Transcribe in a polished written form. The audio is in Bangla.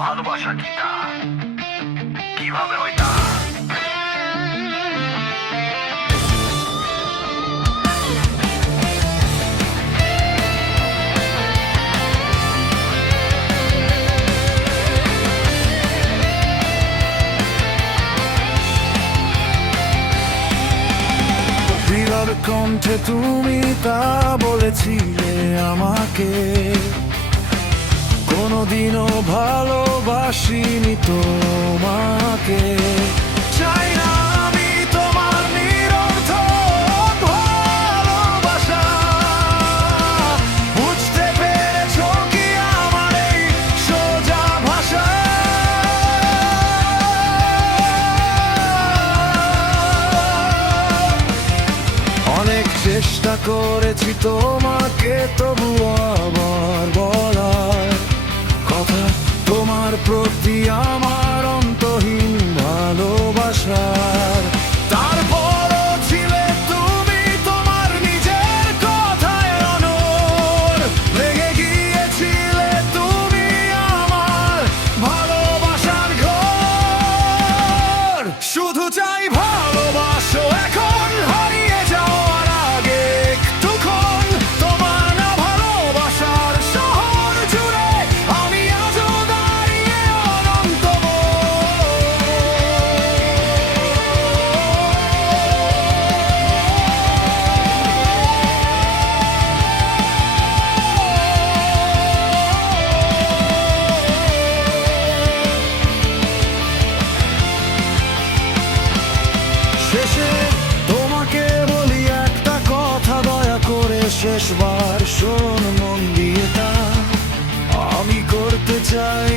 ভালোবাসা কিটা কিভাবে হইতা? হৃদয়ের কণ্ঠে তুমি তা বলেছিলে আমাকে, কোনোদিনও ভালোবাসিনি তোমাকে। চাই না আমি তোমার নিরর্থক ভালোবাসা, বুঝতে পেরেছো কি আমার এই সোজা ভাষা? অনেক চেষ্টা করেছি তোমাকে তবু আবার বলার কথা, তোমার প্রতি আমার অন্তহীন ভালোবাসার। তারপরও ছিলে তুমি তোমার নিজের কথায় অনড়, লেগে গিয়েছিলে তুমি আমার ভালোবাসার ঘর। শুধু চাই ভালোবাসো এখন, হারিয়ে যাওয়ার আগে একটুক্ষণ। তোমার না ভালোবাসার শহর জুড়ে আমি আজও দাঁড়িয়ে অনন্ত। শেষে তোমাকে বলি একটা কথা, দয়া করে শেষবার শোন মন দিয়ে তা। আমি করতে চাই